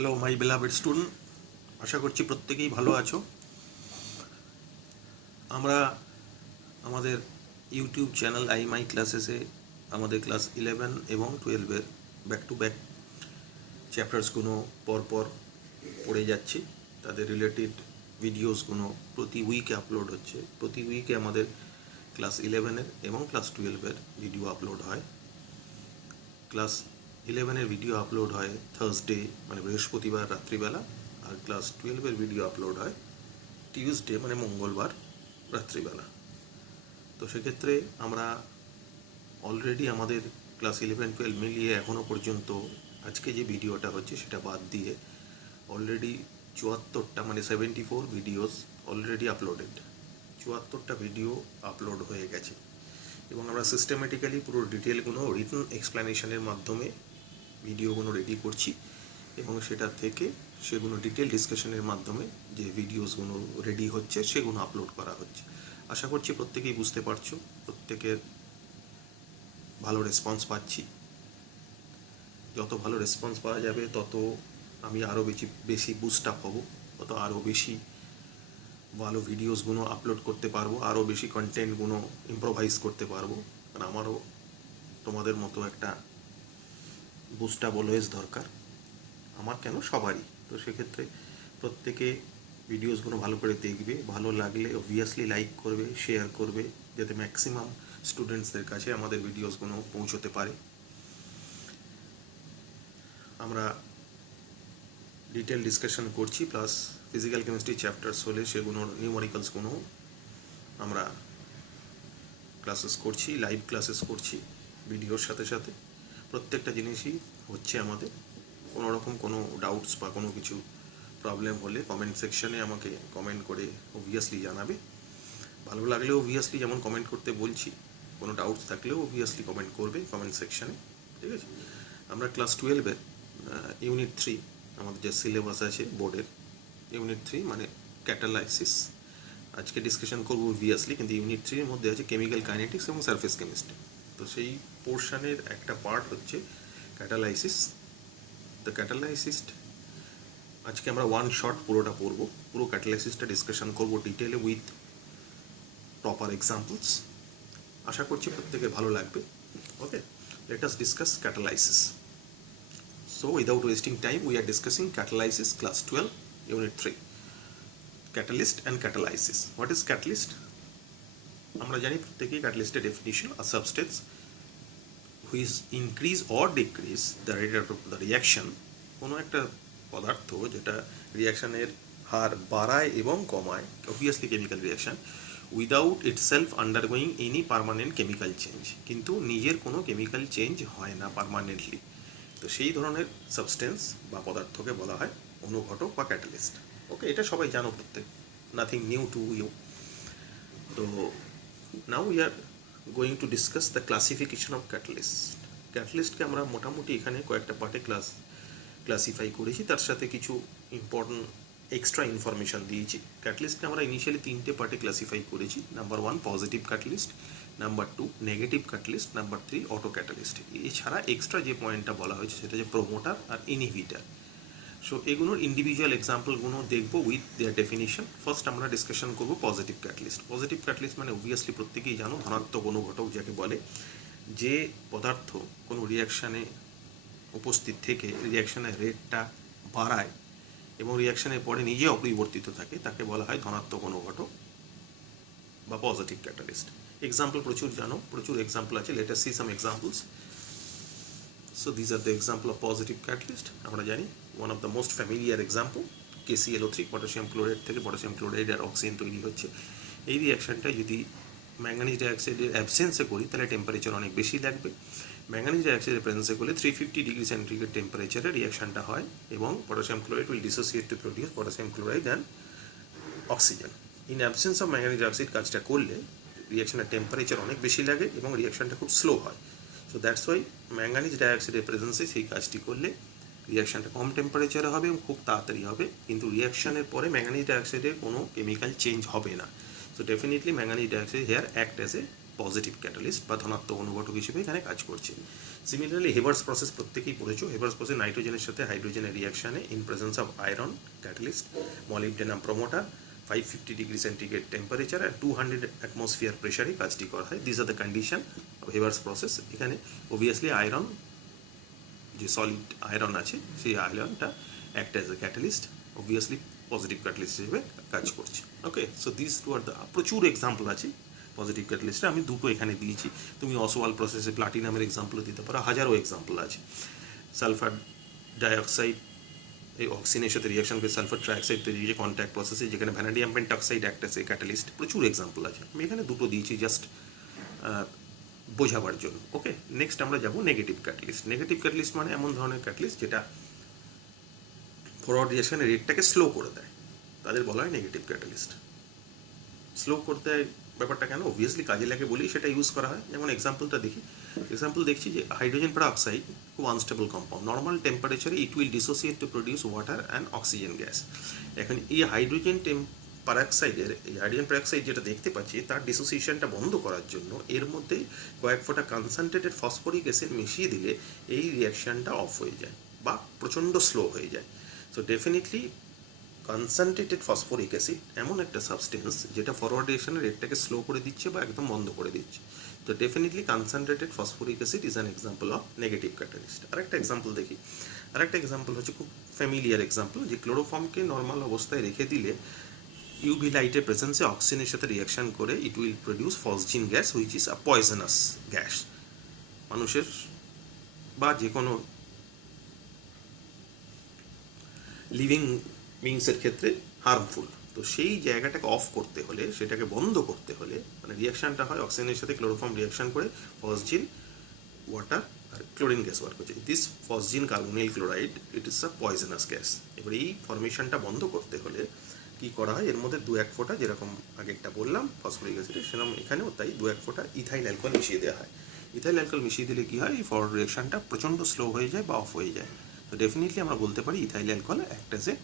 Hello my বেলাভেড student, আশা করছি প্রত্যেকেই ভালো আছো। আমরা আমাদের ইউটিউব চ্যানেল মাই ক্লাসেসে আমাদের ক্লাস 11 এবং 12-এর ব্যাক টু ব্যাক চ্যাপ্টার্সগুলো পরপর পড়ে যাচ্ছি। তাদের রিলেটেড ভিডিওসগুলো প্রতি উইকে আপলোড হচ্ছে। প্রতি উইকে আমাদের ক্লাস 11-এর এবং ক্লাস 12-এর ভিডিও আপলোড হয়। ক্লাস 11-এর ভিডিও আপলোড হয় থার্সডে মানে বৃহস্পতিবার রাত্রিবেলা, আর ক্লাস 12-এর ভিডিও আপলোড হয় টিউসডে মানে মঙ্গলবার রাত্রিবেলা। তো সেক্ষেত্রে আমরা অলরেডি আমাদের ক্লাস 11-12 মিলিয়ে এখনও পর্যন্ত আজকে যে ভিডিওটা হচ্ছে সেটা বাদ দিয়ে অলরেডি 74টা মানে 74 ভিডিওস অলরেডি আপলোডেড। 74টা ভিডিও আপলোড হয়ে গেছে এবং আমরা সিস্টেমেটিক্যালি পুরো ডিটেলগুলো রিটন এক্সপ্লেনেশনের মাধ্যমে ভিডিওগুলো রেডি করছি এবং সেটা থেকে সেগুলো ডিটেল ডিসকাশনের মাধ্যমে যে ভিডিওসগুলো রেডি হচ্ছে সেগুলো আপলোড করা হচ্ছে। আশা করছি প্রত্যেকেই বুঝতে পারছো, প্রত্যেকের ভালো রেসপন্স পাচ্ছি। যত ভালো রেসপন্স পাওয়া যাবে তত আমি আরও বেশি বুস্ট আপ হব, তত আরও বেশি ভালো ভিডিওসগুলো আপলোড করতে পারবো, আরও বেশি কন্টেন্টগুলো ইম্প্রোভাইজ করতে পারবো। আর আমারও তোমাদের মতো একটা বুস্ট আপ অলওয়েজ দরকার, আমার কেন সবারই। তো সেক্ষেত্রে প্রত্যেকে ভিডিওসগুলো ভালো করে দেখবে, ভালো লাগলে অবভিয়াসলি লাইক করবে, শেয়ার করবে, যাতে ম্যাক্সিমাম স্টুডেন্টসদের কাছে আমাদের ভিডিওসগুলো পৌঁছতে পারে। আমরা ডিটেল ডিসকাশন করছি, প্লাস ফিজিক্যাল কেমিস্ট্রি চ্যাপ্টার্স হলে সেগুলোর নিউমেরিক্যালসগুলো আমরা ক্লাসেস করছি, লাইভ ক্লাসেস করছি ভিডিওর সাথে সাথে। প্রত্যেকটা জিনিসই হচ্ছে আমাদের। কোনো রকম কোনো ডাউটস বা কোনো কিছু প্রবলেম হলে কমেন্ট সেকশানে আমাকে কমেন্ট করে অবভিয়াসলি জানাবে। ভালো লাগলেও অবভিয়াসলি যেমন কমেন্ট করতে বলছি, কোনো ডাউটস থাকলেও অবভিয়াসলি কমেন্ট করবে কমেন্ট সেকশানে, ঠিক আছে। আমরা ক্লাস 12-এর ইউনিট 3 আমাদের যে সিলেবাস আছে বোর্ডের, ইউনিট 3 মানে ক্যাটালাইসিস আজকে ডিসকাশন করবো অবভিয়াসলি, কিন্তু ইউনিট 3-এর মধ্যে আছে কেমিক্যাল কাইনেটিক্স এবং সারফেস কেমিস্ট্রি। তো সেই পোর্শনের একটা পার্ট হচ্ছে ক্যাটালাইসিস। দ্য ক্যাটালাইসিস আজকে আমরা ওয়ান শট পুরোটা পড়বো, পুরো ক্যাটালাইসিসটা ডিসকাশন করবো ডিটেলে উইথ প্রপার এক্সাম্পলস। আশা করছি প্রত্যেকের ভালো লাগবে। Okay, let us discuss catalysis. So without wasting time, we are discussing catalysis class 12 unit 3, catalyst and catalysis. What is catalyst? আমরা জানি প্রত্যেকেই ক্যাটালিস্টের definition, a substance which increase or decrease the rate of the reaction। কোনো একটা পদার্থ যেটা রিয়াকশনের হার বাড়ায় এবং কমায়, obviously chemical reaction, without itself undergoing any permanent chemical change, কিন্তু নিজের কোনো কেমিক্যাল চেঞ্জ হয় না পারমানেন্টলি। তো সেই ধরনের সাবস্টেন্স বা পদার্থকে বলা হয় অনুঘটক বা ক্যাটালিস্ট। ওকে, এটা সবাই জানো প্রত্যেক, নাথিং নিউ টু ইউ। তো now we are going to discuss the classification of catalyst. ক্যাটালিস্টকে আমরা মোটামুটি এখানে কয়েকটা পার্টে ক্লাসিফাই করেছি, তার সাথে কিছু ইম্পর্টেন্ট এক্সট্রা ইনফরমেশান দিয়েছি। ক্যাটালিস্টকে আমরা ইনিশিয়ালি 3টে পার্টে ক্লাসিফাই করেছি। Number 1 positive catalyst, number 2 negative catalyst, number 3 auto catalyst. এছাড়া এক্সট্রা যে পয়েন্টটা বলা হয়েছে সেটা যে প্রোমোটার আর ইনহিবিটার। সো এগুলোর ইন্ডিভিজুয়াল এক্সাম্পলগুলো দেখবো উইথ দেয়ার ডেফিনিশন। ফার্স্ট আমরা ডিসকাশন করবো পজিটিভ ক্যাটালিস্ট। পজিটিভ ক্যাটালিস্ট মানে অবভিয়াসলি প্রত্যেকেই জানো ধনাত্মক অনুঘটক যাকে বলে, যে পদার্থ কোনো রিয়াকশানে উপস্থিত থেকে রিয়াকশানের রেটটা বাড়ায় এবং রিয়াকশানের পরে নিজে অপরিবর্তিত থাকে, তাকে বলা হয় ধনাত্মক অনুঘটক বা পজিটিভ ক্যাটালিস্ট। এক্সাম্পল প্রচুর জানো, প্রচুর এক্সাম্পল আছে। Late us see some examples. So this are the example of positive catalyst. আমরা জানি one of the most familiar example KClO3, potassium chloride থেকে পটাশিয়াম ক্লোরাইড আর অক্সিজেন তৈরি হচ্ছে। এই রিয়াকশানটা যদি ম্যাঙ্গানিজ ডাইঅক্সাইডের অ্যাবসেন্সে করি তাহলে টেম্পারেচার অনেক বেশি লাগবে। ম্যাঙ্গানিজ ডাইঅক্সাইডের প্রেজেন্সে করলে 350 ডিগ্রি সেন্টিগ্রেড টেম্পারেচারে রিয়াকশানটা হয় এবং potassium chloride will dissociate to produce potassium chloride and oxygen. In absence of manganese dioxide কাজটা করলে রিয়াকশানের টেম্পারেচার অনেক বেশি লাগে এবং রিয়াকশানটা খুব স্লো হয়। সো দ্যাটস ওয়াই ম্যাঙ্গানিজ ডাইঅক্সাইডের প্রেজেন্সে সেই কাজটি করলে রিয়াকশানটা কম টেম্পারেচারে হবে এবং খুব তাড়াতাড়ি হবে, কিন্তু রিয়াকশানের পরে ম্যাঙ্গানিজ ডাইঅক্সাইডের কোনো কেমিক্যাল চেঞ্জ হবে না। So definitely manganese dioxide here act as a positive catalyst বা ধনাত্মক অনুঘটক হিসেবে এখানে কাজ করছে। সিমিলারলি হেবার্স প্রসেস প্রত্যেকেই পড়েছো। হেবার্স প্রসেস নাইট্রোজেনের সাথে হাইড্রোজেনের রিয়াকশানে in presence of iron catalyst molybdenum promoter 550 degree centigrade temperature আর 200 অ্যাটমসফিয়ার প্রেশারে কাজটি করা হয়। This are the condition of Haber's process. এখানে অবভিয়াসলি আয়রন, যে সলিড আয়রন আছে সেই আয়রনটা act as a catalyst, obviously positive catalyst হিসেবে কাজ করছে। Okay, so this two are the প্রচুর এক্সাম্পল আছে পজিটিভ ক্যাটালিস্টে, আমি দুটো এখানে দিয়েছি। তুমি অসওয়াল প্রসেসে প্লাটিনামের এক্সাম্পল দিতে পারো, হাজারো এক্সাম্পল আছে। সালফার ডাইঅক্সাইড এই অক্সিজেনের সাথে রিয়াকশন করে সালফার ট্রাইঅক্সাইড তৈরি হয়েছে কন্ট্যাক্ট প্রসেসে, যেখানে vanadium পেন্টঅক্সাইড act as a catalyst. প্রচুর এক্সাম্পল আছে, আমি এখানে দুটো দিয়েছি জাস্ট বোঝাবার জন্য। ওকে, নেক্সট আমরা যাব নেগেটিভ ক্যাটালিস্ট। নেগেটিভ ক্যাটালিস্ট মানে এমন ধরনের ক্যাটালিস্ট যেটা ফরওয়ার্ড রিয়াকশনের রেটটাকে স্লো করে দেয়, তাদের বলা হয় নেগেটিভ ক্যাটালিস্ট। স্লো করতে ব্যাপারটা কেন, অবভিয়াসলি কাজে লাগে বলেই সেটা ইউজ করা হয়। যেমন এক্সাম্পলটা দেখি, এক্সাম্পল দেখছি যে হাইড্রোজেন পেরোক্সাইড খুব আনস্টেবল কম্পাউন্ড, নর্মাল টেম্পারেচারে it will dissociate to produce water and oxygen gas. এখন এই হাইড্রোজেন পেরোক্সাইডের, এই হাইড্রোজেন পেরোক্সাইড যেটা দেখতে পাচ্ছি তার ডিসোসিয়েশনটা বন্ধ করার জন্য এর মধ্যে কয়েক ফোঁটা কনসেন্ট্রেটেড ফসফরিক অ্যাসিড মিশিয়ে দিলে এই রিয়াকশানটা অফ হয়ে যায় বা প্রচণ্ড স্লো হয়ে যায়। So definitely concentrated phosphoric acid এমন একটা সাবস্টেন্স যেটা ফরওয়ার্ড রিয়াকশনের রেটটাকে স্লো করে দিচ্ছে বা একদম বন্ধ করে দিচ্ছে। তো definitely concentrated phosphoric acid is an example of negative catalyst. আরেকটা এক্সাম্পল দেখি, আরেকটা এক্সাম্পল হচ্ছে খুব ফ্যামিলিয়ার এক্সাম্পল, যে ক্লোরোফর্মকে নর্মাল অবস্থায় রেখে দিলে ইউভি লাইটের প্রেজেন্সে অক্সিজেনের সাথে রিয়াকশন করে it will produce phosgene gas which is a poisonous gas, মানুষের বা যে কোনো লিভিং বিংসের ক্ষেত্রে হার্মফুল। তো সেই জায়গাটাকে অফ করতে হলে, সেটাকে বন্ধ করতে হলে, মানে রিয়াকশানটা হয় অক্সিজেনের সাথে ক্লোরোফর্ম রিয়াকশন করে ফসজিন ওয়াটার আর ক্লোরিন গ্যাস বার করছে। This phosgene carbonyl chloride it is a poisonous gas. এবার এই ফরমেশনটা বন্ধ করতে হলে কী করা হয়, এর মধ্যে 2-1 ফোঁটা, যেরকম আগেরটা বললাম ফসফরিক অ্যাসিডে, সেরকম এখানেও তাই 2-1 ফোঁটা ইথাইল অ্যালকোহল মিশিয়ে দেওয়া হয়। ইথাইল অ্যালকোহল মিশিয়ে দিলে কী হয়, এই ফরওয়ার্ড রিয়াকশনটা প্রচণ্ড স্লো হয়ে যায় বা অফ হয়ে যায়। তো ডেফিনেটলি আমরা বলতে পারি ethyl alcohol act as a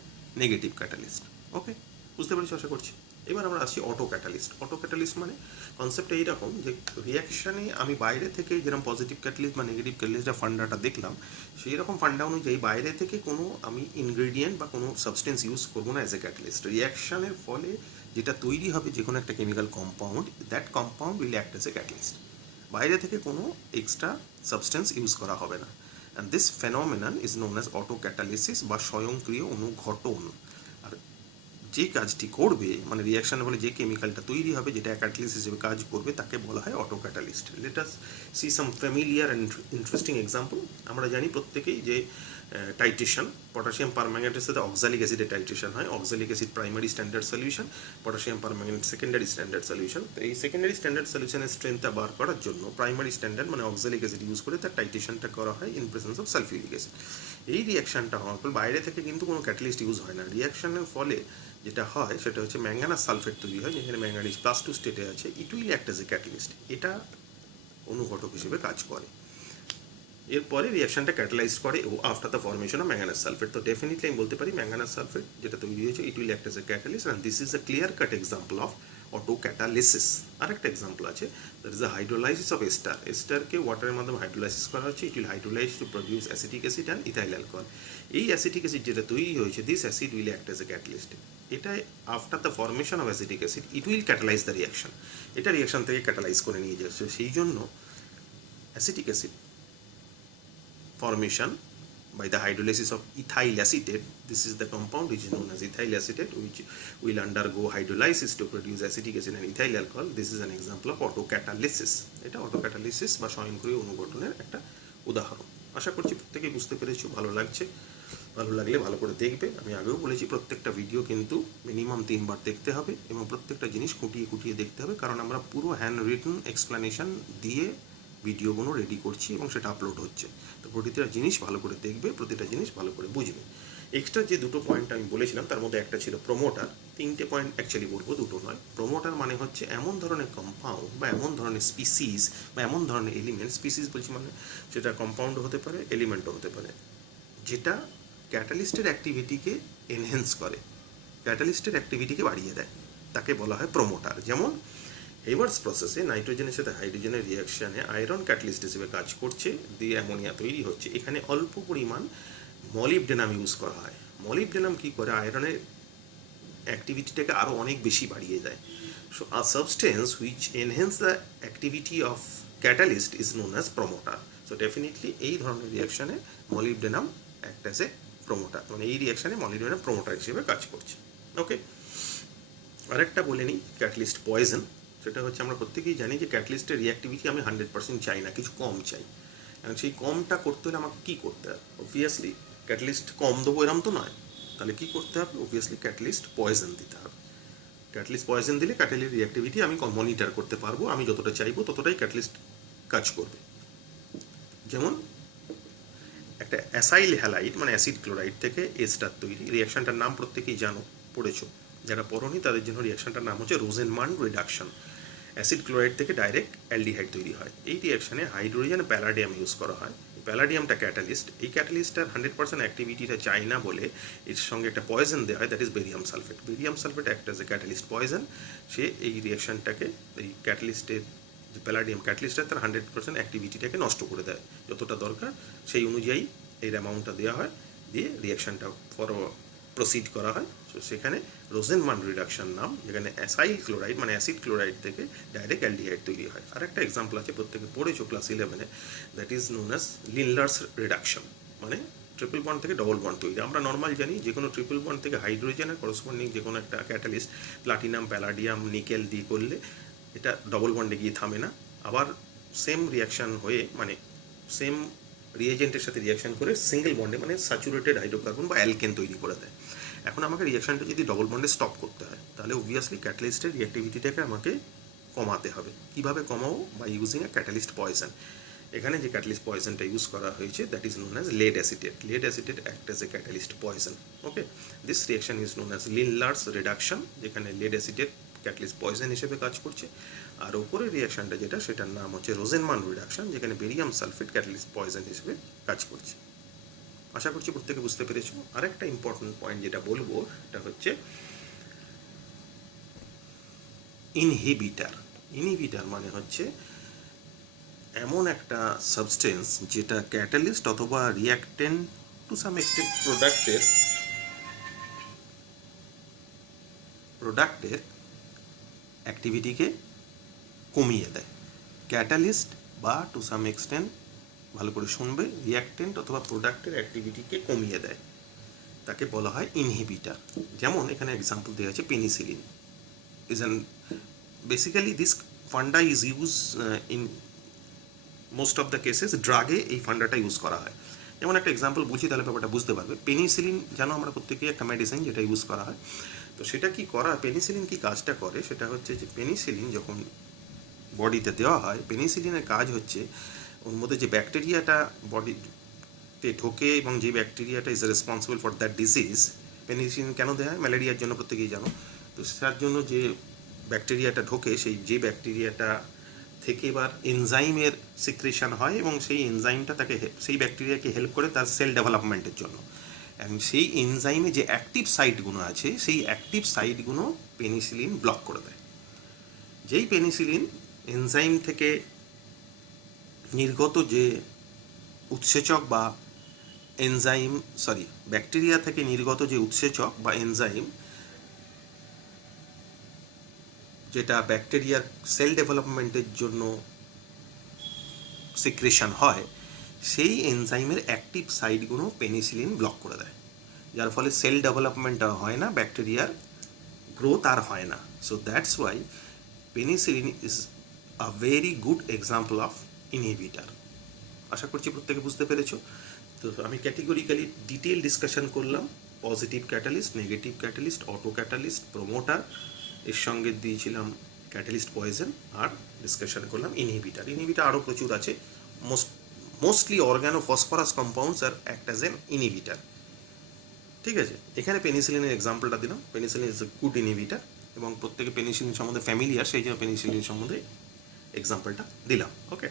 negative catalyst. Okay, বুঝতে পেরেছি আশা করছি। এবার আমরা আসছি অটো ক্যাটালিস্ট। অটো ক্যাটালিস্ট মানে কনসেপ্টটা এইরকম যে রিয়াকশানে আমি বাইরে থেকে যেরকম পজিটিভ ক্যাটালিস্ট বা নেগেটিভ ক্যাটালিস্টের ফান্ডাটা দেখলাম, সেই রকম ফান্ডা অনুযায়ী বাইরে থেকে কোনো আমি ইনগ্রেডিয়েন্ট বা কোনো সাবস্টেন্স ইউজ করবো না অ্যাজ এ ক্যাটালিস্ট। রিয়াকশানের ফলে যেটা তৈরি হবে যে কোনো একটা chemical compound, that compound will act as a catalyst. বাইরে থেকে কোনো এক্সট্রা সাবস্টেন্স ইউজ করা হবে না। And this phenomenon is known as auto catalysis বা স্বয়ংক্রিয় অনুঘটন। আর যে কাজটি করবে, মানে রিয়াকশানের ফলে যে কেমিক্যালটা তৈরি হবে, যেটা ক্যাটালিস্ট হিসেবে কাজ করবে, তাকে বলা হয় auto catalyst. Late us see some familiar and interesting example. আমরা জানি প্রত্যেকেই যে টাইট্রেশন, পটাশিয়াম পারম্যাঙ্গানেটের সাথে অক্সালিক অ্যাসিডের টাইট্রেশন হয়। Oxalic acid primary standard solution, potassium permanganate secondary standard solution. তো এই সেকেন্ডারি স্ট্যান্ডার্ড সলিউশনের স্ট্রেংথটা বার করার জন্য প্রাইমারি স্ট্যান্ডার্ড মানে অক্সালিক অ্যাসিড ইউজ করে তার টাইট্রেশনটা করা হয় in presence of sulphuric acid. এই রিয়াকশানটা হওয়ার ফলে বাইরে থেকে কিন্তু কোনো ক্যাটালিস্ট ইউজ হয় না। রিয়াকশানের ফলে যেটা হয় সেটা হচ্ছে ম্যাঙ্গানাস সালফেট তৈরি হয়, যেখানে ম্যাঙ্গানিজ +2 স্টেটে আছে। It will act as a catalyst, এটা অনুঘটক হিসেবে কাজ করে। এরপরে রিয়াকশানটা ক্যাটালাইজ করে ও after the formation of manganous sulphate. তো ডেফিনেটলি আমি বলতে পারি ম্যাঙ্গানাস সালফেট যেটা তৈরি হয়েছে, it will act as a catalyst and this is a clear cut example of auto catalysis. আরেকটা এক্সাম্পল আছে, that is a hydrolysis of ester. এস্টারকে ওয়াটারের মাধ্যমে হাইড্রোলাইসিস করা হচ্ছে, it will hydrolyse two produce acetic acid and ethyl alcohol. এই acetic acid যেটা তৈরি হয়েছে, this acid will act as a catalyst. এটা after the formation of acetic acid it will catalyse the reaction. এটা reaction থেকে catalyse করে নিয়ে যাচ্ছে। সেই জন্য acetic acid formation by the hydrolysis of ethyl acetate. This is the compound which is known as ethyl acetate, which will undergo hydrolysis to produce acetic acid and ethyl alcohol. This is an example of autocatalysis. এটা অটোক্যাটালিসিস বা স্বয়ংক্রিয় অনুঘটনের একটা উদাহরণ। আশা করছি প্রত্যেকেই বুঝতে পেরেছো, ভালো লাগছে। ভালো লাগলে ভালো করে দেখবে। আমি আগেও বলেছি প্রত্যেকটা ভিডিও কিন্তু মিনিমাম 3 বার দেখতে হবে এবং প্রত্যেকটা জিনিস খুঁটিয়ে খুঁটিয়ে দেখতে হবে, কারণ আমরা পুরো হ্যান্ড রিটন এক্সপ্লেনেশন দিয়ে ভিডিওগুলো রেডি করছি এবং সেটা আপলোড হচ্ছে। তো প্রতিটা জিনিস ভালো করে দেখবে, প্রতিটা জিনিস ভালো করে বুঝবে। এক্সট্রা যে দুটো পয়েন্ট আমি বলেছিলাম তার মধ্যে একটা ছিল প্রোমোটার। 3টে পয়েন্ট অ্যাকচুয়ালি বলবো, দুটো নয়। প্রোমোটার মানে হচ্ছে এমন ধরনের কম্পাউন্ড বা এমন ধরনের স্পিসিস বা এমন ধরনের এলিমেন্ট, স্পিসিস বলছি মানে সেটা কম্পাউন্ড হতে পারে, এলিমেন্টও হতে পারে, যেটা ক্যাটালিস্টের অ্যাক্টিভিটিকে এনহ্যান্স করে, ক্যাটালিস্টের অ্যাক্টিভিটিকে বাড়িয়ে দেয়, তাকে বলা হয় প্রোমোটার। যেমন হেভার্স প্রসেসে নাইট্রোজেনের সাথে হাইড্রোজেনের রিয়াকশানে আয়রন ক্যাটালিস্ট হিসেবে কাজ করছে, দিয়ে অ্যামোনিয়া তৈরি হচ্ছে। এখানে অল্প পরিমাণ মলিবডেনাম ইউজ করা হয়। মলিবডেনাম কী করে, আয়রনের অ্যাক্টিভিটিটাকে আরও অনেক বেশি বাড়িয়ে দেয়। So a substance which enhance the activity of catalyst is known as promoter. So definitely এই ধরনের রিয়াকশানে molybdenum act as a promoter, মানে এই রিয়াকশানে মলিবডেনাম প্রমোটার হিসেবে কাজ করছে। ওকে, আরেকটা বলে নিই, ক্যাটালিস্ট পয়জন। সেটা হচ্ছে আমরা প্রত্যেকেই জানি যে ক্যাটালিস্টের রিঅ্যাক্টিভিটি আমি 100% চাই না, কিছু কম চাই। এবং সেই কমটা করতে হলে আমাকে কী করতে হবে? অবভিয়াসলি ক্যাটালিস্ট কম দেবো এরম তো নয়, তাহলে কী করতে হবে? অবভিয়াসলি ক্যাটালিস্ট পয়জন দিতে হবে। ক্যাটালিস্ট পয়জন দিলে ক্যাটালিস্ট রিঅ্যাক্টিভিটি আমি মনিটর করতে পারবো, আমি যতটা চাইবো ততটাই ক্যাটালিস্ট কাজ করবে। যেমন একটা অ্যাসাইল হ্যালাইড মানে অ্যাসিড ক্লোরাইড থেকে এস্টার তৈরি, রিয়াকশানটার নাম প্রত্যেকেই জানো, পড়েছো। যারা পড়োনি তাদের জন্য রিয়াকশানটার নাম হচ্ছে রোজেনমান রিডাকশন। অ্যাসিড ক্লোরাইড থেকে ডাইরেক্ট অ্যালডিহাইড তৈরি হয়। এই রিয়াকশানে হাইড্রোজেন প্যালাডিয়াম ইউজ করা হয়। প্যালাডিয়ামটা ক্যাটালিস্ট। এই ক্যাটালিস্টটার 100% অ্যাক্টিভিটিটা চাই না বলে এর সঙ্গে একটা পয়জন দেওয়া হয়, that is barium sulphate. Barium sulphate act as a catalyst poison. সে এই রিয়াকশানটাকে, এই ক্যাটালিস্টের যে প্যালাডিয়াম ক্যাটালিস্টটা, তার 100% অ্যাক্টিভিটিটাকে নষ্ট করে দেয়। যতটা দরকার সেই অনুযায়ী এই অ্যামাউন্টটা দেওয়া হয়, দিয়ে রিয়াকশানটা প্রসিড করা হয়। সো সেখানে রোজেনমান রিডাকশন নাম, যেখানে অ্যাসাইল ক্লোরাইড মানে অ্যাসিড ক্লোরাইড থেকে ডাইরেক্ট অ্যালডিহাইড তৈরি হয়। আর একটা এক্সাম্পল আছে, প্রত্যেকে পড়েছো ক্লাস 11-এ, that is known as Lindlar's reduction, মানে ট্রিপল বন্ড থেকে ডবল বন্ড তৈরি। আমরা নর্মাল জানি যে কোনো ট্রিপল বন্ড থেকে হাইড্রোজেনের করসপন্ডিং যে কোনো একটা ক্যাটালিস্ট, প্লাটিনাম, প্যালাডিয়াম, নিকেল দিয়ে করলে এটা ডবল বন্ডে গিয়ে থামে না, আবার সেম রিয়াকশান হয়ে, মানে সেম রিয়েজেন্টের সাথে রিয়াকশান করে সিঙ্গেল বন্ডে মানে স্যাচুরেটেড হাইড্রোকার্বন বা অ্যালকেন তৈরি করে দেয়। এখন আমাকে রিয়াকশানটা যদি ডবল বন্ডে স্টপ করতে হয়, তাহলে অবভিয়াসলি ক্যাটালিস্টের রিঅ্যাক্টিভিটিটাকে আমাকে কমাতে হবে। কীভাবে কমাবো? By using a catalyst poison. এখানে যে ক্যাটালিস্ট পয়জনটা ইউজ করা হয়েছে, that is known as lead acetate. Lead acetate act as a catalyst poison. Okay, this reaction is known as Lindlar's reduction, যেখানে লেড অ্যাসিটেট ক্যাটালিস্ট পয়জন হিসেবে কাজ করছে। আর ওপরের রিয়াকশানটা যেটা, সেটার নাম হচ্ছে রোজেনমান রিডাকশন, যেখানে বেরিয়াম সালফেট ক্যাটালিস্ট পয়জন হিসেবে কাজ করছে। আশা করছি প্রত্যেকে বুঝতে পেরেছো। আরেকটা ইম্পর্টেন্ট পয়েন্ট যেটা বলবো, এটা হচ্ছে ইনহিবিটার। ইনহিবিটার মানে হচ্ছে এমন একটা সাবস্টেন্স যেটা ক্যাটালিস্ট অথবা রিয়াক্টেন্ট টু সাম এক্সটেন্ট প্রোডাক্টের অ্যাক্টিভিটিকে কমিয়ে দেয়। ক্যাটালিস্ট বা টু সাম এক্সটেন্ট, ভালো করে শুনবে, রিয়াক্টেন্ট অথবা প্রোডাক্টের অ্যাক্টিভিটিকে কমিয়ে দেয়, তাকে বলা হয় ইনহিবিটার। যেমন এখানে এক্সাম্পল দেওয়া আছে penicillin is an, basically this funda is use in most of the cases. ড্রাগে এই ফান্ডাটা ইউজ করা হয়। যেমন একটা এক্সাম্পল বুঝি, তাহলে ব্যাপারটা বুঝতে পারবে। পেনিসিলিন জানো আমরা প্রত্যেকেই একটা মেডিসিন যেটা ইউজ করা হয়। তো সেটা কি করা, পেনিসিলিন কি কাজটা করে, সেটা হচ্ছে যে পেনিসিলিন যখন বডিতে দেওয়া হয়, পেনিসিলিনের কাজ হচ্ছে ওর মধ্যে যে ব্যাকটেরিয়াটা বডিতে ঢোকে এবং যে ব্যাকটেরিয়াটা is responsible for that disease. Penicillin কেন দেওয়া হয়? ম্যালেরিয়ার জন্য, প্রত্যেকেই জানো। তো তার জন্য যে ব্যাকটেরিয়াটা ঢোকে, সেই যে ব্যাকটেরিয়াটা থেকে এবার এনজাইমের সিক্রেশন হয় এবং সেই এনজাইমটা তাকে, সেই ব্যাকটেরিয়াকে হেল্প করে তার সেল ডেভেলপমেন্টের জন্য। এবং সেই এনজাইমে যে অ্যাক্টিভ সাইটগুলো আছে, সেই অ্যাক্টিভ সাইটগুলো পেনিসিলিন ব্লক করে দেয়। যেই পেনিসিলিন এনজাইম থেকে নির্গত যে উৎসেচক বা এনজাইম, ব্যাকটেরিয়া থেকে নির্গত যে উৎসেচক বা এনজাইম, যেটা ব্যাকটেরিয়ার সেল ডেভেলপমেন্টের জন্য সিক্রেশন হয়, সেই এনজাইমের অ্যাক্টিভ সাইটগুলো পেনিসিলিন ব্লক করে দেয়, যার ফলে সেল ডেভেলপমেন্ট আর হয় না, ব্যাকটেরিয়ার গ্রোথ আর হয় না। So that's why penicillin is a very good example of inhibitor. আশা করছি প্রত্যেকে বুঝতে পেরেছো। তো আমি ক্যাটেগরিক্যালি ডিটেল ডিসকাশন করলাম positive catalyst, negative catalyst, auto catalyst, promoter, এর সঙ্গে দিয়েছিলাম ক্যাটালিস্ট পয়জন, আর ডিসকাশন করলাম ইনহিবিটার। ইনহিবিটার আরও প্রচুর আছে। Mostly organo phosphorus compounds are act as an inhibitor. ঠিক আছে, এখানে পেনিসিলিনের এক্সাম্পলটা দিলাম। Penicillin is a good inhibitor এবং প্রত্যেকে পেনিসিলিন সম্বন্ধে ফ্যামিলিয়ার, সেই জন্য পেনিসিলিন সম্বন্ধে এক্সাম্পলটা দিলাম। ওকে,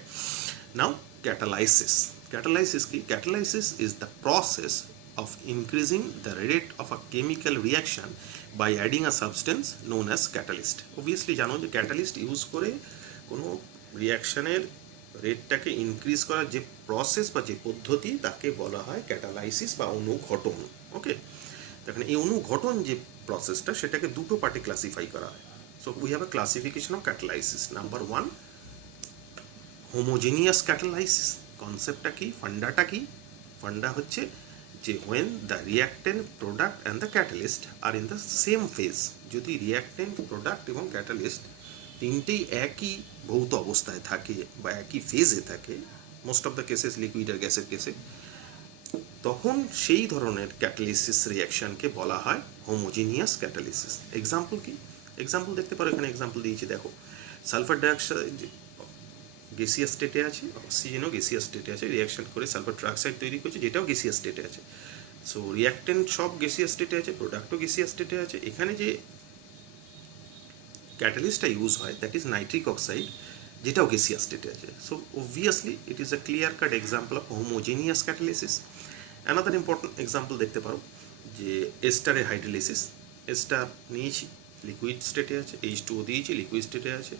নাও ক্যাটালাইসিস। Catalysis কি? Catalysis is the process of increasing the rate of a chemical reaction by adding a substance known as catalyst. Obviously জানো যে ক্যাটালিস্ট ইউজ করে কোনো রিয়াকশনের রেটটাকে ইনক্রিজ করার যে প্রসেস বা যে পদ্ধতি তাকে বলা হয় ক্যাটালাইসিস বা অনুঘটন। ওকে, দেখেন এই অনুঘটন যে প্রসেসটা সেটাকে দুটো পার্টে ক্লাসিফাই করা হয়। So we have a classification of ক্যাটালাইসিস। Number 1, homogeneous ক্যাটালাইসিস। কনসেপ্টটা কি, ফান্ডাটা কি? ফান্ডা হচ্ছে যে when the reactant product and the catalyst are in the same phase, যদি রিয়াক্টেন্ট প্রোডাক্ট এবং ক্যাটালিস্ট তিনটেই একই ভৌত অবস্থায় থাকে বা একই ফেজে থাকে, most of the cases liquid আর গ্যাসের কেসে, তখন সেই ধরনের ক্যাটালিসিস রিয়াকশনকে বলা হয় হোমোজিনিয়াস ক্যাটালিসিস। এক্সাম্পল কি? এক্সাম্পল দেখতে পারো, এখানে এক্সাম্পল দিয়েছি দেখো। সালফার ডাইঅক্সাইড গ্যাসিয়াস স্টেটে আছে, অক্সিজেনও গ্যাসিয়াস স্টেটে আছে, রিয়াকশন করে সালফার ট্রাইঅক্সাইড তৈরি করছে যেটাও গ্যাসিয়াস স্টেটে আছে। সো রিয়াক্টেন্ট সব গ্যাসিয়াস স্টেটে আছে, প্রোডাক্টও গ্যাসিয়াস স্টেটে আছে। এখানে যে ক্যাটালিস্টটা ইউজ হয় দ্যাট ইজ নাইট্রিক অক্সাইড, যেটাও গ্যাসিয়াস স্টেটে আছে। So obviously it is a clear cut example of homogeneous catalysis. Another important example দেখতে পারো যে এস্টারের হাইড্রোলাইসিস। এস্টার নিয়েছি, লিকুইড স্টেটে আছে, H2O দিয়েছি, লিকুইড স্টেটে আছে।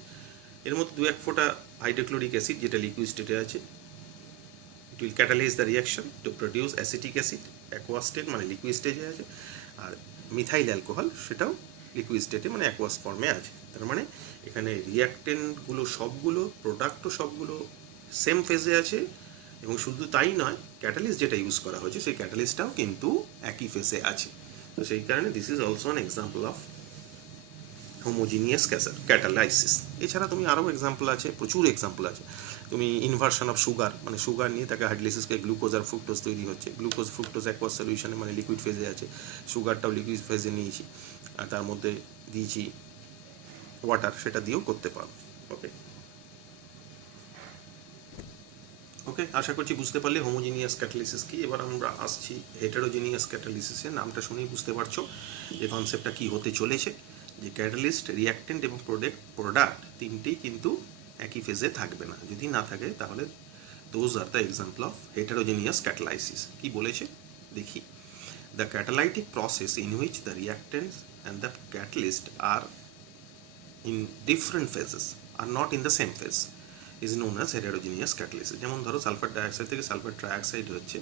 এর মধ্যে 2-1 ফোঁটা হাইড্রোক্লোরিক অ্যাসিড যেটা লিকুইড স্টেটে আছে, it will catalyse the reaction to produce acetic acid, aqueous state মানে লিকুইড স্টেজে আছে। আর মিথাইল অ্যালকোহল সেটাও লিকুইড স্টেটে মানে অ্যাকোয়াস ফর্মে আছে। তার মানে এখানে রিয়াক্টেন্টগুলো সবগুলো, প্রোডাক্টও সবগুলো সেম ফেজে আছে, এবং শুধু তাই নয়, ক্যাটালিস্ট যেটা ইউজ করা হয়েছে সেই ক্যাটালিস্টটাও কিন্তু একই ফেজে আছে। তো সেই কারণে this is also an example of homogeneous ক্যাটালাইসিস। এছাড়া তুমি আরও এক্সাম্পল আছে, প্রচুর এক্সাম্পল আছে। তুমি ইনভার্সন অফ সুগার, মানে সুগার নিয়ে তাকে হাইড্রোলাইসিসকে গ্লুকোজ আর ফ্রুক্টোজ তৈরি হচ্ছে, গ্লুকোজ ফ্রুক্টোজ অ্যাকোয়াস সলিউশনে মানে লিকুইড ফেজে আছে, সুগারটাও লিকুইড ফেজে নিয়েছি, আর তার মধ্যে দিয়েছি ওয়াটার, সেটা দিয়েও করতে পারো। ওকে ওকে, আশা করছি বুঝতে পারলে হোমোজিনিয়াস ক্যাটালিসিস কি। এবার আমরা আসছি হেটারোজিনিয়াস ক্যাটালিসিসে। নামটা শুনেই বুঝতে পারছো যে কনসেপ্টটা কী হতে চলেছে, যে ক্যাটালিস্ট, রিয়াক্টেন্ট এবং প্রোডাক্ট তিনটেই কিন্তু একই ফেজে থাকবে না। যদি না থাকে তাহলে those are the example of heterogeneous catalysis. কি বলেছে দেখি। The catalytic process in which the reactants and the catalyst are in different phases, are not in the same phase, is known as heterogeneous catalysis. যেমন ধরো sulphur dioxide থেকে sulphur trioxide হচ্ছে,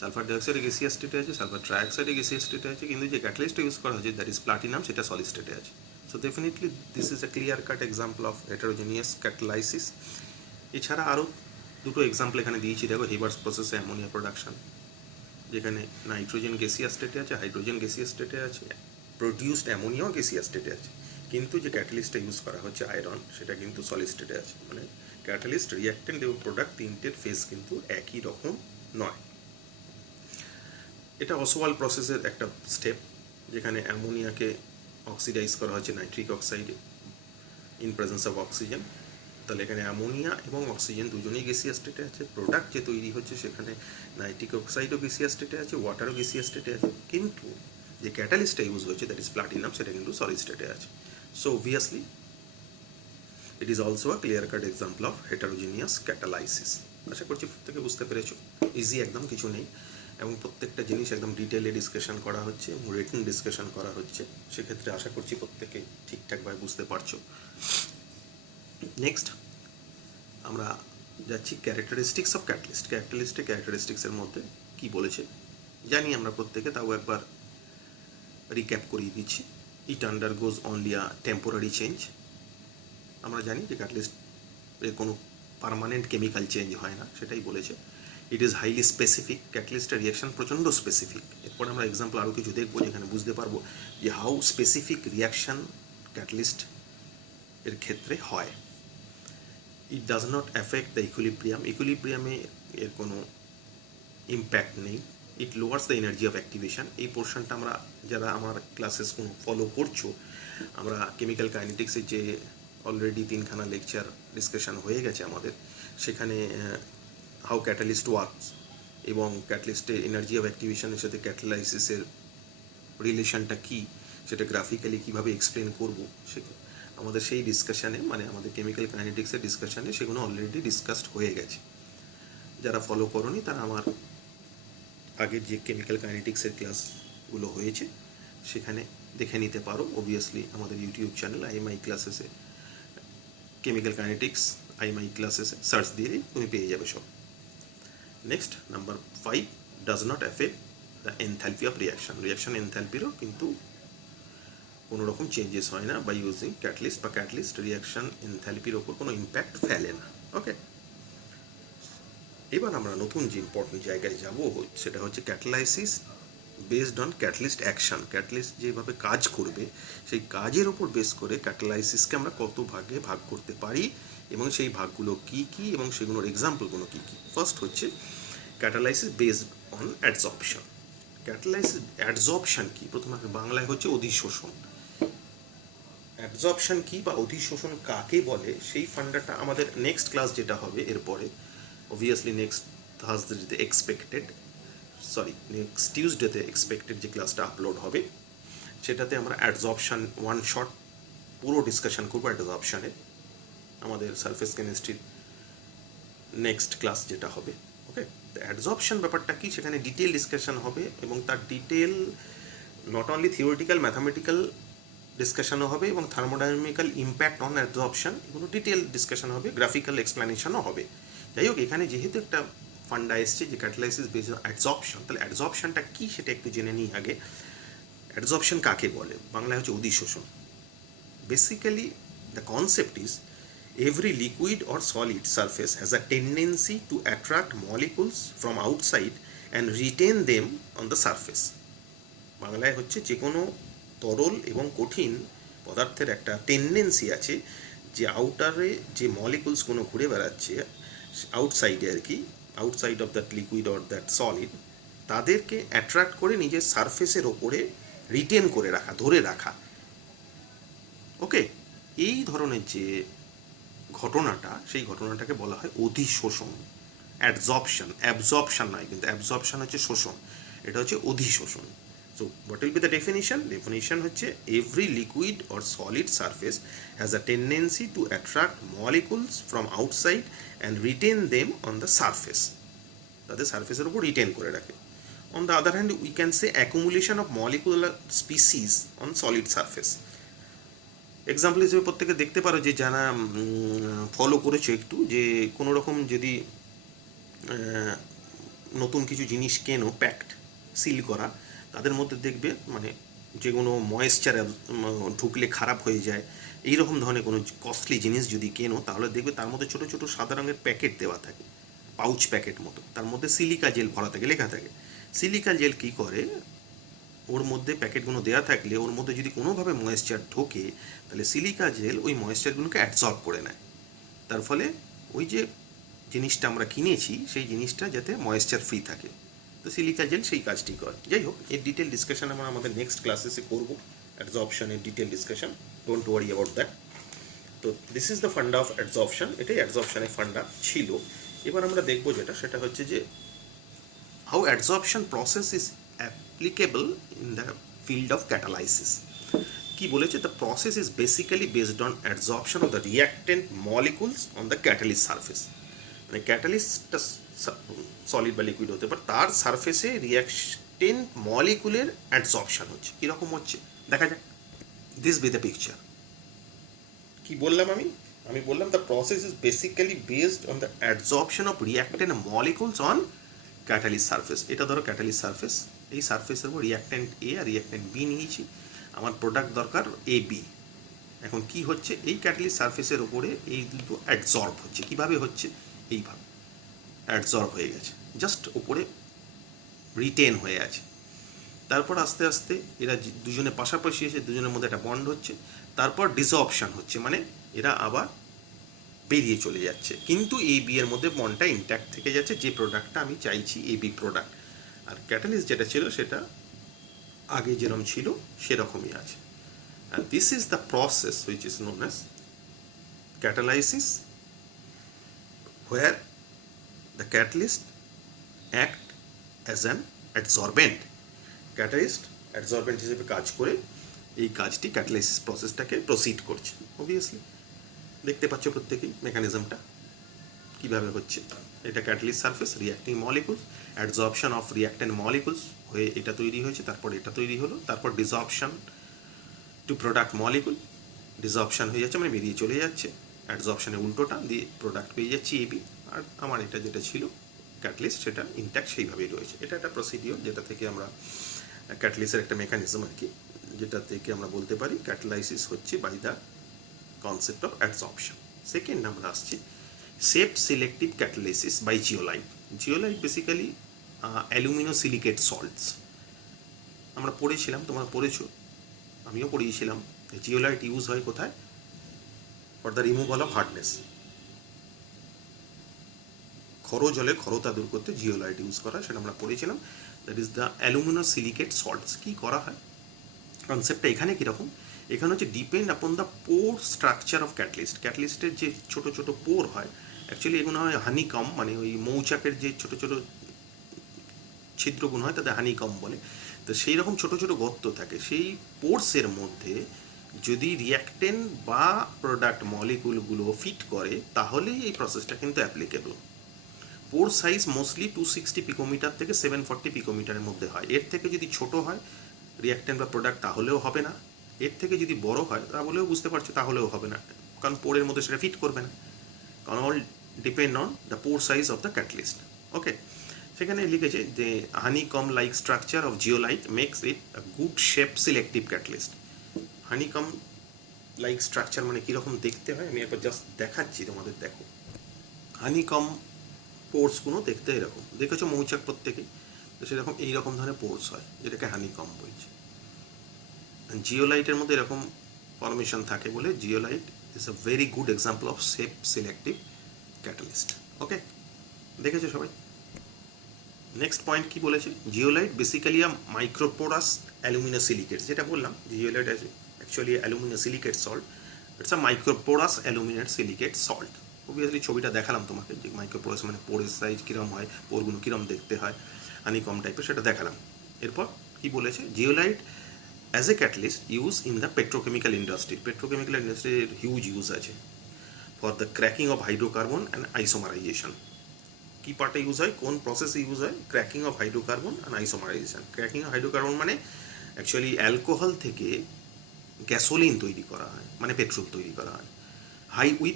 sulphur ডাইঅক্সাইডে gaseous স্টেটে আছে, sulphur ট্রাইঅক্সাইডে gaseous স্টেটে আছে, কিন্তু যে ক্যাটালিস্টটা ইউজ করা হয়েছে দ্যাট ইজ প্লাটিনাম, সেটা সলিড স্টেটে আছে। So definitely this is a clear cut example of heterogeneous ক্যাটালাইসিস। এছাড়া আরও দুটো এক্সাম্পল এখানে দিয়েছি দেখো। হেবার্স প্রসেসে অ্যামোনিয়া প্রোডাকশন, যেখানে নাইট্রোজেন গ্যাসিয়াস স্টেটে আছে, হাইড্রোজেন গ্যাসিয়াস স্টেটে আছে, প্রডিউসড অ্যামোনিয়াও গ্যাসিয়াস স্টেটে আছে, কিন্তু যে ক্যাটালিস্টটা ইউজ করা হচ্ছে আয়রন, সেটা কিন্তু সলিড স্টেটে আছে। মানে ক্যাটালিস্ট, রিয়াক্টেন্ট এবং প্রোডাক্ট তিনটের ফেজ কিন্তু একই রকম নয়। এটা অসওয়াল প্রসেসের একটা স্টেপ, যেখানে অ্যামোনিয়াকে অক্সিডাইজ করা হচ্ছে নাইট্রিক অক্সাইডে ইন প্রেজেন্স অফ অক্সিজেন। তাহলে এখানে অ্যামোনিয়া এবং অক্সিজেন দুজনেই গ্যাসিয়াস স্টেটে আছে। প্রোডাক্ট যে তৈরি হচ্ছে সেখানে নাইট্রিক অক্সাইডও গ্যাসিয়াস স্টেটে আছে, ওয়াটারও গ্যাসিয়াস স্টেটে আছে, কিন্তু যে ক্যাটালিস্টটা ইউজ হচ্ছে দ্যাট ইজ প্লাটিনাম, সেটা কিন্তু সলিড স্টেটে আছে। So obviously it is also a clear cut example of heterogeneous catalysis. আশা করছি প্রত্যেকে বুঝতে পেরেছো। ইজি একদম কিছু নেই, এবং প্রত্যেকটা জিনিস একদম ডিটেলে ডিসকাশন করা হচ্ছে এবং রিটেন ডিসকাশন করা হচ্ছে। সেক্ষেত্রে আশা করছি প্রত্যেকে ঠিকঠাকভাবে বুঝতে পারছো। নেক্সট আমরা যাচ্ছি ক্যারেক্টারিস্টিক্স অফ ক্যাটালিস্ট। ক্যারেক্টারিস্টিক্সের মধ্যে কি বলেছে জানি আমরা প্রত্যেকে, তাও একবার রিক্যাপ করিয়ে দিচ্ছি। It undergoes only a temporary change. আমরা জানি যে ক্যাটালিস্ট এর কোনো পার্মানেন্ট কেমিক্যাল চেঞ্জ হয় না, সেটাই বলেছে। ইট ইজ হাইলি স্পেসিফিক, ক্যাটালিস্টের রিয়াকশন প্রচণ্ড স্পেসিফিক। এরপর আমরা এক্সাম্পল আরও কিছু দেখবো, যেখানে বুঝতে পারবো যে হাউ স্পেসিফিক রিয়াকশন ক্যাটালিস্ট এর ক্ষেত্রে হয়। It does not affect the equilibrium, ইকুইলিব্রিয়ামে এর কোনো ইম্প্যাক্ট নেই। It lowers the energy of activation. এই পোর্শনটা আমরা যারা আমার ক্লাসেস কোনো ফলো করছো, আমরা কেমিক্যাল কাইনেটিক্সের যে অলরেডি 3খানা লেকচার ডিসকাশন হয়ে গেছে আমাদের, সেখানে হাউ ক্যাটালিস্ট ওয়ার্কস এবং ক্যাটালিস্টের এনার্জি অফ অ্যাক্টিভেশনের সাথে ক্যাটালাইসিসের রিলেশনটা কী, সেটা গ্রাফিক্যালি কীভাবে এক্সপ্লেন করবো, সে আমাদের সেই ডিসকাশানে, মানে আমাদের কেমিক্যাল কাইনেটিক্সের ডিসকাশানে সেগুলো অলরেডি ডিসকাসড হয়ে গেছে। যারা ফলো করোনি তারা আমার আগের যে কেমিক্যাল কাইনেটিক্সের ক্লাসগুলো হয়েছে সেখানে দেখে নিতে পারো। অবভিয়াসলি আমাদের ইউটিউব চ্যানেল IMI ক্লাসেসে কেমিক্যাল কাইনেটিক্স IMI ক্লাসেসে সার্চ দিলেই তুমি পেয়ে যাবে সব। Next number 5, does not affect the enthalpy of reaction. Reaction এনথ্যালপিরও কিন্তু কোনো রকম চেঞ্জেস হয় না বাই ইউজিং ক্যাটালিস্ট, বা ক্যাটালিস্ট রিয়াকশন এনথ্যালপির ওপর কোনো ইম্প্যাক্ট ফেলে না। ওকে, এবার আমরা নতুন যে ইম্পর্টেন্ট জায়গায় যাব সেটা হচ্ছে ক্যাটালাইসিস based on catalyst action. Catalyst যেভাবে কাজ করবে সেই কাজের ওপর বেস করে ক্যাটালাইসিসকে আমরা কত ভাগে ভাগ করতে পারি এবং সেই ভাগগুলো কি কি এবং সেগুলোর এক্সাম্পলগুলো কি কি। ফার্স্ট হচ্ছে ক্যাটালাইসিস বেসড অন অ্যাডসর্পশন। ক্যাটালাইসিস অ্যাডসর্পশন কি, প্রথমে বাংলায় হচ্ছে অধিশোষণ। অ্যাবজর্পশন কি বা অধিশোষণ কাকে বলে সেই ফান্ডাটা আমাদের নেক্সট ক্লাস যেটা হবে এরপরে, অবভিয়াসলি নেক্সট থার্সডেতে নেক্সট টিউসডেতে এক্সপেক্টেড যে ক্লাসটা আপলোড হবে সেটাতে আমরা অ্যাডসর্পশন ওয়ান শট পুরো ডিসকাশন করবো অ্যাডসর্পশনে, আমাদের সারফেস কেমিস্ট্রির নেক্সট ক্লাস যেটা হবে। ওকে, তো অ্যাডসর্পশন ব্যাপারটা কি সেখানে ডিটেল ডিসকাশন হবে এবং তার detail not only theoretical mathematical ডিসকাশনও হবে এবং থার্মোডাইনামিক্যাল ইম্প্যাক্ট অন অ্যাবজর্পশন এগুলো ডিটেল ডিসকাশন হবে, গ্রাফিক্যাল এক্সপ্লেনেশনও হবে। যাই হোক, এখানে যেহেতু একটা ফান্ডা এসছে যে ক্যাটালাইসিস বেসড অন অ্যাডসর্পশন, তাহলে অ্যাডসর্পশনটা কী সেটা একটু জেনে নিই আগে। অ্যাডসর্পশন কাকে বলে, বাংলায় হচ্ছে অধিশোষণ। Basically the concept is every liquid or solid surface has a tendency to attract molecules from outside and retain them on the surface. বাংলায় হচ্ছে যে কোনো তরল এবং কঠিন পদার্থের একটা টেন্ডেন্সি আছে যে আউটারে যে মলিকুলসগুলো ঘুরে বেড়াচ্ছে আউটসাইডে আর কি, outside of that liquid or that solid, তাদেরকে অ্যাট্রাক্ট করে নিজের সারফেসের ওপরে রিটেন করে রাখা, ধরে রাখা। ওকে, এই ধরনের যে ঘটনাটা সেই ঘটনাটাকে বলা হয় অধিশোষণ। অ্যাবজর্পশন নয়, কিন্তু অ্যাবজর্পশন হচ্ছে শোষণ, এটা হচ্ছে অধিশোষণ। So what will be the definition? Definition হচ্ছে every liquid or solid surface has a tendency to attract molecules from outside and retain them on the surface. তাদের সারফেসের উপর রিটেন করে রাখে। On the other hand, we can say accumulation of molecular species on solid surface. Example হিসেবে প্রত্যেকে দেখতে পারো যে যারা ফলো করেছো একটু, যে কোনো রকম যদি নতুন কিছু জিনিস কেনো প্যাকড সিল করা, তাদের মধ্যে দেখবে মানে যেগুলো ময়েশ্চার ঢুকলে খারাপ হয়ে যায় এই রকম ধরনের কোনো কস্টলি জিনিস যদি কেনো তাহলে দেখবে তার মধ্যে ছোটো ছোটো সাদা রঙের প্যাকেট দেওয়া থাকে, পাউচ প্যাকেট মতো, তার মধ্যে সিলিকা জেল ভরা থাকে, লেখা থাকে। সিলিকা জেল কী করে, ওর মধ্যে প্যাকেটগুলো দেওয়া থাকলে ওর মধ্যে যদি কোনোভাবে ময়েশ্চার ঢোকে তাহলে সিলিকা জেল ওই ময়েশ্চারগুলোকে অ্যাবজর্ব করে নেয়, তার ফলে ওই যে জিনিসটা আমরা কিনেছি সেই জিনিসটা যাতে ময়েশ্চার ফ্রি থাকে। তো সিলিকা জেল সেই কাজটি করে। যাই হোক, এর ডিটেল ডিসকাশন আমরা আমাদের নেক্সট ক্লাসেসে করবো, অ্যাডসর্পশনের detail discussion, don't worry about that. তো this is the funda of adsorption, এটাই অ্যাডসর্পশনের ফান্ডা ছিল। এবার আমরা দেখবো যেটা, সেটা হচ্ছে যে how adsorption process is applicable in the field of catalysis. কি বলেছে, the process is basically based on adsorption of the reactant molecules on the catalyst surface. মানে ক্যাটালিস্টটা সলিড বা লিকুইড হতে পারে, তার সারফেসে রিঅ্যাক্টেন্ট মলিকুলের অ্যাডসর্পশন হচ্ছে। কীরকম হচ্ছে দেখা যাক। This be the picture. কি বললাম আমি বললাম the process is basically based on the adsorption of reactant molecules on catalyst surface. এটা ধরো ক্যাটালিস্ট সারফেস, এই সারফেসের উপর রিঅ্যাক্টেন্ট এ আর রিঅ্যাক্টেন্ট বি নিয়েছি, আমার প্রোডাক্ট দরকার এ বি। এখন কি হচ্ছে, এই ক্যাটালিস্ট সারফেসের ওপরে এই দুটো অ্যাডসর্ব হচ্ছে। কিভাবে হচ্ছে, এইভাবে অ্যাডসর্ব হয়ে গেছে, জাস্ট ওপরে রিটেন হয়ে আছে। তারপর আস্তে আস্তে এরা দুজনে পাশাপাশি এসে দুজনের মধ্যে একটা বন্ড হচ্ছে, তারপর ডিসঅপশন হচ্ছে, মানে এরা আবার বেরিয়ে চলে যাচ্ছে, কিন্তু এই বি এর মধ্যে বন্ডটা ইনট্যাক্ট থেকে যাচ্ছে, যে প্রোডাক্টটা আমি চাইছি A B product. R catalyst যেটা ছিল সেটা আগে যেরকম ছিল সেরকমই আছে। And this is the process which is known as catalysis, where the catalyst act as an adsorbent. Catalyst adsorbent হিসেবে কাজ করে এই কাজটি ক্যাটালাইসিস প্রসেসটাকে প্রসিড করছে। অবভিয়াসলি দেখতে পাচ্ছ প্রত্যেকেই মেকানিজমটা কীভাবে হচ্ছে। এটা catalyst surface, reacting molecules, adsorption of reactant molecules হয়ে এটা তৈরি হয়েছে, তারপর এটা তৈরি হলো, তারপর desorption to product molecule, desorption হয়ে যাচ্ছে মানে বেরিয়ে চলে যাচ্ছে, অ্যাডজর্পশনের উল্টোটা দিয়ে প্রোডাক্ট পেয়ে যাচ্ছি এবি, আর আমার এটা যেটা ছিল ক্যাটালিস্ট সেটা ইনট্যাক্ট সেইভাবেই রয়েছে। এটা একটা প্রসিডিওর যেটা থেকে আমরা ক্যাটালিস্টের একটা মেকানিজম আর কি, যেটা থেকে আমরা বলতে পারি ক্যাটালাইসিস হচ্ছে by the concept of adsorption. Second আমরা আসছি shape selective catalysis by zeolite. Zeolite basically aluminosilicate salts আমরা পড়েছিলাম, তোমরা পড়েছো, আমিও পড়িয়েছিলাম। জিওলাইট ইউজ হয় কোথায়? For the removal of hardness, ক্ষর জলে ক্ষরতা দূর করতে জিওলাইট ইউজ করা, সেটা আমরা পড়েছিলাম। That is the aluminosilicate salts. কী করা হয়, কনসেপ্টটা এখানে কীরকম, এখানে হচ্ছে depend upon the pore structure of catalyst. ক্যাটালিস্টের যে ছোটো ছোটো পোর হয়, অ্যাকচুয়ালি এগুলো হয় হানিকম, মানে ওই মৌচাকের যে ছোটো ছোটো ছিদ্রগুণ হয় তাদের হানিকম বলে। তো সেই রকম ছোটো ছোটো গর্ত থাকে, সেই পোর্সের মধ্যে যদি রিয়াক্টেন্ট বা প্রোডাক্ট মলিকুলগুলো ফিট করে তাহলে এই প্রসেসটা কিন্তু অ্যাপ্লিকেবল। পোর সাইজ মোস্টলি 260 পিকোমিটার থেকে 740 পিকোমিটারের মধ্যে হয়। এর থেকে যদি ছোট হয় রিয়াক্টেন্ট বা প্রোডাক্ট তাহলেও হবে না, এর থেকে যদি বড় হয় তাহলেও বুঝতে পারছো তাহলেও হবে না, কারণ পোরের মধ্যে সেটা ফিট করবে না, কারণ all depend on the pore size of the catalyst. Okay, সেখানে লিখেছে যে honeycomb like structure of zeolite makes it a good shape selective catalyst. Honeycomb like structure মানে কীরকম দেখতে হয় আমি একবার জাস্ট দেখাচ্ছি তোমাদের, দেখো হানিকম পোর্সগুলো দেখতে এরকম, দেখেছো মৌচাক প্রত্যেকেই, তো সেরকম এইরকম ধরনের পোর্স হয় যেটাকে হানিকম বলছে। জিওলাইটের মধ্যে এরকম ফরমেশন থাকে বলে zeolite is a very good example of shape selective catalyst. Okay, দেখেছো সবাই? নেক্সট পয়েন্ট কি বলেছে, zeolite basically a microporous aluminosilicate, যেটা বললাম zeolite actually aluminosilicate salt, it's a microporous aluminate silicate salt. Obviously ছবিটা দেখালাম তোমাকে যে মাইক্রোপোরাস মানে পোরের সাইজ কীরকম হয়, পোরগুলো কীরকম দেখতে হয়, হানিকম টাইপের, সেটা দেখালাম। এরপর কি বলেছে, zeolite as a catalyst use in the petrochemical industry. Petrochemical ইন্ডাস্ট্রির হিউজ ইউজ আছে for the cracking of hydrocarbon and isomerization. কী পার্টে ইউজ হয়, কোন প্রসেসে ইউজ হয়, cracking of hydrocarbon and isomerization. Cracking of hydrocarbon মানে অ্যাকচুয়ালি অ্যালকোহল থেকে গ্যাসোলিন তৈরি করা হয়, মানে পেট্রোল তৈরি করা হয়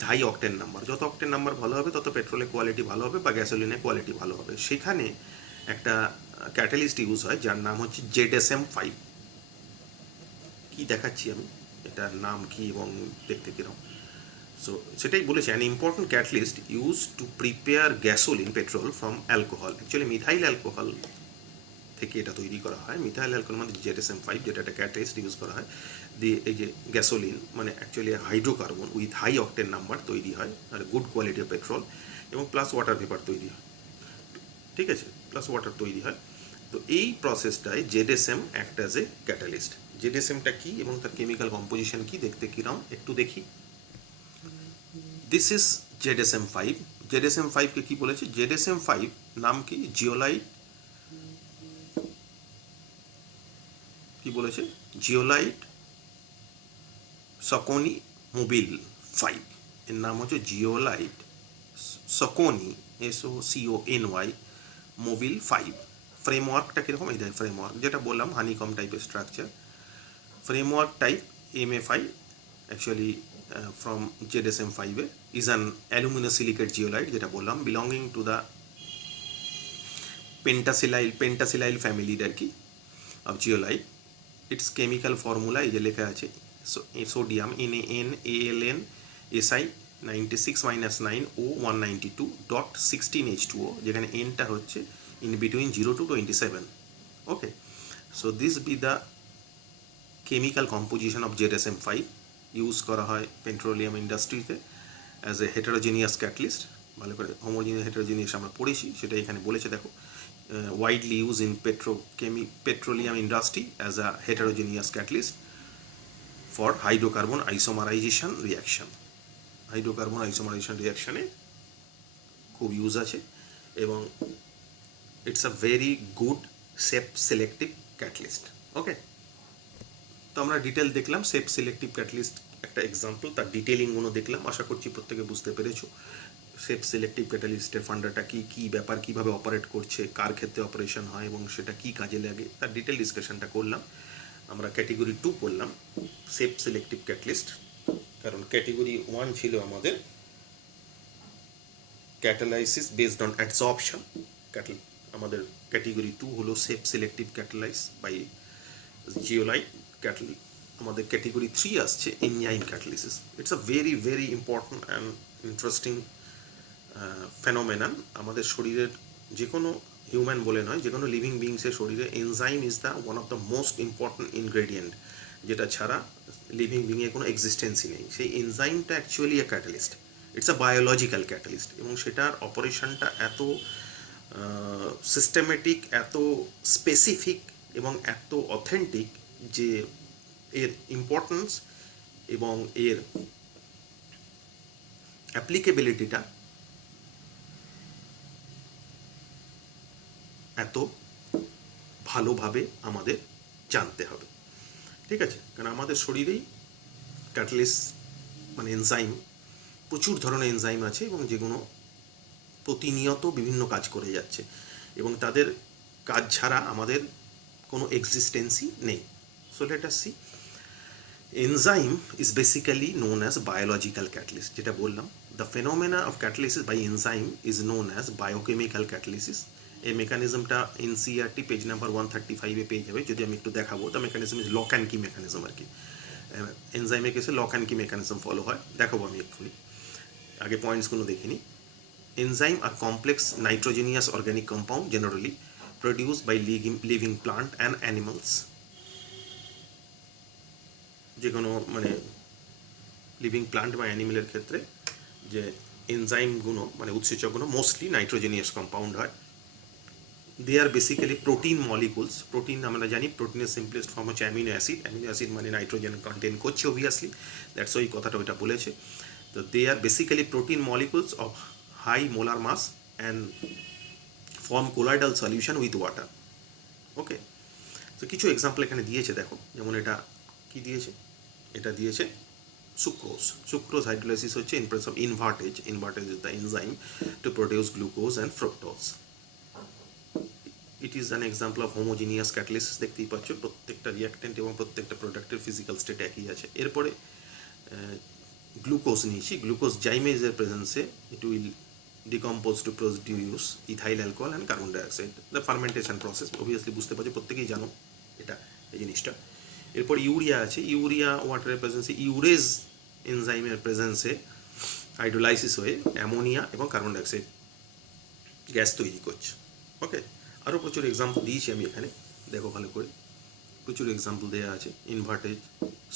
হাই অকটেন নাম্বার। যত অকটেন নাম্বার ভালো হবে তত পেট্রোলের কোয়ালিটি ভালো হবে বা গ্যাসোলিনের কোয়ালিটি ভালো হবে। সেখানে একটা ক্যাটালিস্ট ইউজ হয় যার নাম হচ্ছে ZSM-5। কি দেখাচ্ছি আমি, এটার নাম কি এবং দেখতে কিরকম, সো সেটাই বলেছে an important catalyst use to prepare gasoline petrol from alcohol. Actually methyl alcohol থেকে এটা তৈরি করা হয়। মিথাইল অ্যালকোহল মানে ZSM-5, যেটা একটা ক্যাটালিস্ট ইউজ করা হয় দিয়ে এই যে গ্যাসোলিন মানে actually hydrocarbon with high octane number তৈরি হয়, আর গুড কোয়ালিটির পেট্রোল, এবং প্লাস ওয়াটার ভেপার তৈরি হয়, ঠিক আছে, প্লাস ওয়াটার তৈরি হয়। তো এই প্রসেসটায় ZSM act as a catalyst. ZSM-টা কী এবং তার কেমিক্যাল কম্পোজিশন কী, দেখতে কিরম একটু দেখি। This is ZSM-5। ZSM-5কে কী বলেছে, ZSM-5 নাম কি, জিওলাইট, কি বলেছে, জিওলাইট সকনি মোবিল 5, এর নাম হচ্ছে জিওলাইট সকনি SOCONY মোবিল 5। ফ্রেমওয়ার্কটা কীরকম, এই দেয় ফ্রেমওয়ার্ক, যেটা বললাম হানিকম টাইপের structure. Framework type MA5 actually from ZSM-5 is an aluminosilicate zeolite, যেটা বললাম, বিলঙ্গিং টু দ্য পেন্টাসিলাইল ফ্যামিলির আর কি of zeolite. It's chemical formula এই যে লেখা আছে, সোডিয়াম NaNAlN SI 96-9O192.16H2O, যেখানে Nটা হচ্ছে in between 0 to 27। Okay, so this be the chemical composition of ZSM-5। Use করা হয় পেট্রোলিয়াম ইন্ডাস্ট্রিতে অ্যাজ এ হেটারোজেনিয়াস ক্যাটালিস্ট। ভালো করে হোমোজেনিয়াস হেটারোজেনিয়াস আমরা পড়েছি, সেটা এখানে বলেছে দেখো, widely used in petroleum industry as a heterogeneous catalyst for hydrocarbon isomerization reaction. Hydrocarbon isomerization রিয়াকশানে খুব ইউজ আছে এবং it's a very good shape selective catalyst. Okay, তো আমরা ডিটেল দেখলাম সেপ সিলেক্টিভ ক্যাটালিস্ট একটা এক্সাম্পল, তার ডিটেলিংগুলো দেখলাম, আশা করছি প্রত্যেকে বুঝতে পেরেছো। সেফ সিলেক্টিভ ক্যাটালিস্টের ফান্ডাটা কী কী ব্যাপার, কীভাবে অপারেট করছে, কার ক্ষেত্রে অপারেশন হয় এবং সেটা কী কাজে লাগে, তার ডিটেল ডিসকাশনটা করলাম। আমরা ক্যাটেগরি 2 পড়লাম, সেফ সিলেক্টিভ ক্যাটালিস্ট। কারণ ক্যাটেগরি 1 ছিল আমাদের ক্যাটালাইসিস বেসড অন অ্যাডসর্পশন। আমাদের ক্যাটেগরি 2 হলো shape selective catalysis by zeolite ক্যাটাল। আমাদের ক্যাটেগরি 3 আসছে enzyme catalysis. It's a very very important and interesting phenomenon. আমাদের শরীরের যে কোনো হিউম্যান বলে নয়, যে কোনো লিভিং বিংসের শরীরে enzyme is the one of the most important ingredient, যেটা ছাড়া লিভিং বিংয়ের কোনো এক্সিস্টেন্সই নেই। সেই এনজাইমটা actually a catalyst, it's a biological catalyst, এবং সেটার অপারেশনটা এত সিস্টেমেটিক, এত স্পেসিফিক এবং এত অথেন্টিক যে এর ইম্পর্টেন্স এবং এর অ্যাপ্লিকেবিলিটিটা এত ভালোভাবে আমাদের জানতে হবে। ঠিক আছে, কারণ আমাদের শরীরেই ক্যাটালিস্ট মানে এনজাইম, প্রচুর ধরনের এনজাইম আছে এবং যেগুলো প্রতিনিয়ত বিভিন্ন কাজ করে যাচ্ছে এবং তাদের কাজ ছাড়া আমাদের কোনো এক্সিস্টেন্সই নেই। So let us see. Enzyme is basically known as biological catalyst, যেটা বললাম। The phenomena of catalysis by enzyme is known as biochemical catalysis. এই মেকানিজমটা এনসিইআরটি পেজ নাম্বার 135-এ পেয়ে যাবে। যদি আমি একটু দেখাবো, the mechanism is lock and key mechanism আর কি। এনজাইমের কেসে lock and key mechanism follow হয়, দেখাবো আমি এক্ষুনি। আগে পয়েন্টসগুলো দেখে নিই। Enzyme are complex nitrogenous organic compound generally produced by living plant and animals. যে কোনো মানে লিভিং প্লান্ট বা অ্যানিমেলের ক্ষেত্রে যে এনজাইমগুলো মানে উৎসেচকগুলো মোস্টলি নাইট্রোজেনিয়াস কম্পাউন্ড হয়। They are basically protein molecules. Protein আমরা জানি, প্রোটিনের সিম্পলেস্ট ফর্ম হচ্ছে অ্যামিনো অ্যাসিড। অ্যামিনো অ্যাসিড মানে নাইট্রোজেন কন্টেন করছে অবভিয়াসলি, দ্যাটস ওই কথাটা ওইটা বলেছে। তো they are basically protein molecules of high molar mass and form colloidal solution with water. Okay, তো কিছু এক্সাম্পল এখানে দিয়েছে, দেখো। যেমন এটা কি দিয়েছে, এটা দিয়েছে সুক্রোজ। সুক্রোজ হাইড্রোলাইসিস হচ্ছে in presence of invertase. Invertase is the enzyme to produce glucose and fructose. It is an example of homogeneous catalysis. দেখতেই পাচ্ছ প্রত্যেকটা রিঅ্যাক্টেন্ট এবং প্রত্যেকটা প্রোডাক্টের ফিজিক্যাল স্টেট একই আছে। এরপরে গ্লুকোজ নিয়েছি। গ্লুকোজ জাইমেজের প্রেজেন্সে it will decompose to produce ethyl alcohol and carbon dioxide. The fermentation process obviously বুঝতে পারছি, প্রত্যেকেই জানো এটা, এই জিনিসটা। এরপর ইউরিয়া আছে। ইউরিয়া ওয়াটারের প্রেজেন্সে, ইউরেজ এনজাইমের প্রেজেন্সে হাইড্রোলাইসিস হয়ে অ্যামোনিয়া এবং কার্বন ডাইঅক্সাইড গ্যাস তৈরি করছে। ওকে, আরও প্রচুর এক্সাম্পল দিয়েছি আমি এখানে, দেখো ভালো করে। প্রচুর এক্সাম্পল দেওয়া আছে। ইনভার্টেজ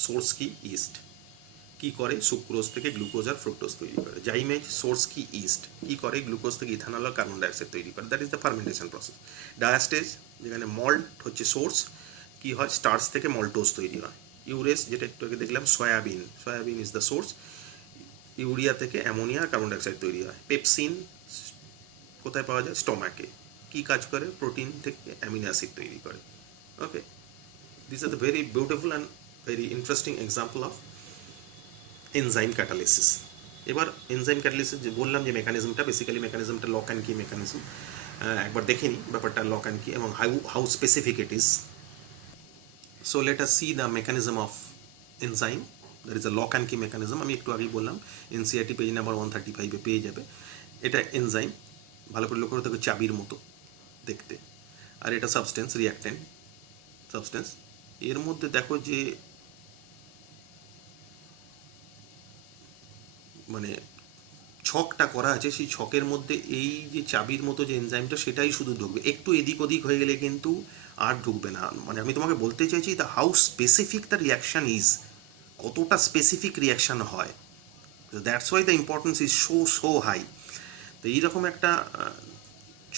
সোর্স কি ইস্ট, কি করে সুক্রোজ থেকে গ্লুকোজ আর ফ্রুক্টোজ তৈরি করে। জাইমেজ সোর্স কি ইস্ট, কি করে গ্লুকোজ থেকে ইথানল আর কার্বন ডাইঅক্সাইড তৈরি করে। That is the fermentation process. Diastase, যেখানে মল্ট হচ্ছে সোর্স, কি হয় স্টার্চ থেকে মল্টোজ তৈরি হয়। ইউরেস, যেটা একটু আগে দেখলাম soybean, soybean is the source. Urea থেকে অ্যামোনিয়া আর কার্বন ডাইঅক্সাইড তৈরি হয়। পেপসিন কোথায় পাওয়া যায়, স্টোমাকে, কি কাজ করে প্রোটিন থেকে অ্যামিনো অ্যাসিড তৈরি করে। Okay, this are the very beautiful and very interesting example of enzyme catalysis. এবার এনজাইম ক্যাটালিসিস যে বললাম যে মেকানিজমটা, বেসিক্যালি মেকানিজমটা লক অ্যান্ড কি মেকানিজম। একবার দেখে নিই ব্যাপারটা লক অ্যান্ড কি এবং how specific it is. So let us see the mechanism of enzyme. That is a lock and key mechanism. আমি একটু আগেই বললাম এনসিইআরটি পেজ নাম্বার 135-এ পেয়ে যাবে। এটা এনজাইম, ভালো করে লক্ষ্য করে দেখো, চাবির মতো দেখতে। আর এটা সাবস্টেন্স, রিঅ্যাক্টেন্ট সাবস্টেন্স। এর মধ্যে দেখো যে মানে ছকটা করা আছে, সেই ছকের মধ্যে এই যে চাবির মতো যে এনজাইমটা, সেটাই শুধু ঢুকবে। একটু এদিক ওদিক হয়ে গেলে কিন্তু আর ঢুকবে না। মানে আমি তোমাকে বলতে চাইছি the how specific the reaction is, কতটা স্পেসিফিক রিয়াকশান হয়। That's why the importance is so high. তো এইরকম একটা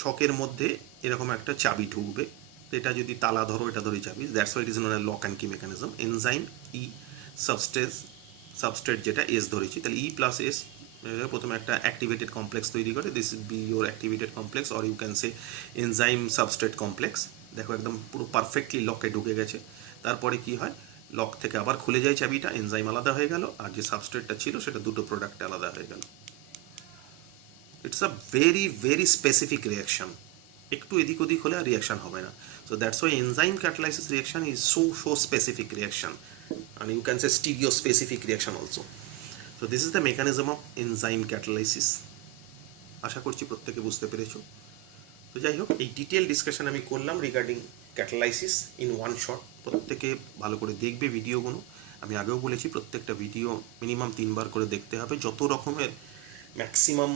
ছকের মধ্যে এরকম একটা চাবি ঢুকবে। তো এটা যদি তালা ধরো, এটা ধরে চাবি। That's why it is known as lock and key mechanism. Enzyme E, substrate যেটা এস ধরেছি, তাহলে ই প্লাস এস প্রথমে একটা অ্যাক্টিভেটেড কমপ্লেক্স তৈরি করে। This be your activated complex or you can say enzyme substrate complex. দেখো একদম পুরো পারফেক্টলি লকে ঢুকে গেছে। তারপরে কি হয়, লক থেকে আবার খুলে যায় চাবিটা, এনজাইম আলাদা হয়ে গেল, আর যে সাবস্ট্রেটটা ছিল সেটা দুটো প্রোডাক্ট আলাদা হয়ে গেল। It's a very very specific reaction, একটু এদিক ওদিক হলে আর রিয়াকশন হবে না। So that's Y enzyme ক্যাটালাইসিস reaction is so specific reaction, and you can say stereospecific reaction also. So this is the mechanism of enzyme catalysis. আশা করছি প্রত্যেকে বুঝতে পেরেছো। তো যাই হোক, এই ডিটেল ডিসকাশন আমি করলাম রিগার্ডিং ক্যাটালাইসিস ইন ওয়ান শট। প্রত্যেকে ভালো করে দেখবে ভিডিওগুলো। আমি আগেও বলেছি প্রত্যেকটা ভিডিও মিনিমাম 3 বার করে দেখতে হবে। যত রকমের ম্যাক্সিমাম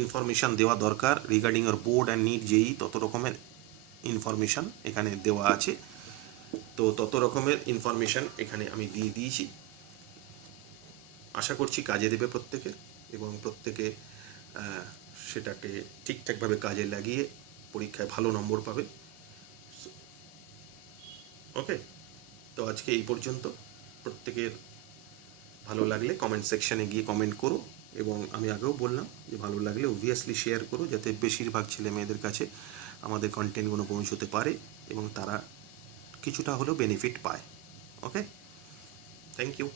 ইনফরমেশান দেওয়া দরকার রিগার্ডিং ওর বোর্ড অ্যান্ড নিট যেই, তত রকমের ইনফরমেশান এখানে দেওয়া আছে। তো তত রকমের ইনফরমেশান এখানে আমি দিয়ে দিয়েছি। আশা করছি কাজে দেবে প্রত্যেকের, এবং প্রত্যেকে সেটাকে ঠিকঠাকভাবে কাজে লাগিয়ে পরীক্ষায় ভালো নম্বর পাবে। ওকে, তো আজকে এই পর্যন্ত। প্রত্যেকের ভালো লাগলে কমেন্ট সেকশানে গিয়ে কমেন্ট করো, এবং আমি আগেও বললাম যে ভালো লাগলে অবভিয়াসলি শেয়ার করো, যাতে বেশিরভাগ ছেলে মেয়েদের কাছে আমাদের কন্টেন্টগুলো পৌঁছতে পারে এবং তারা কিছুটা হলেও বেনিফিট পায়। ওকে, থ্যাংক ইউ।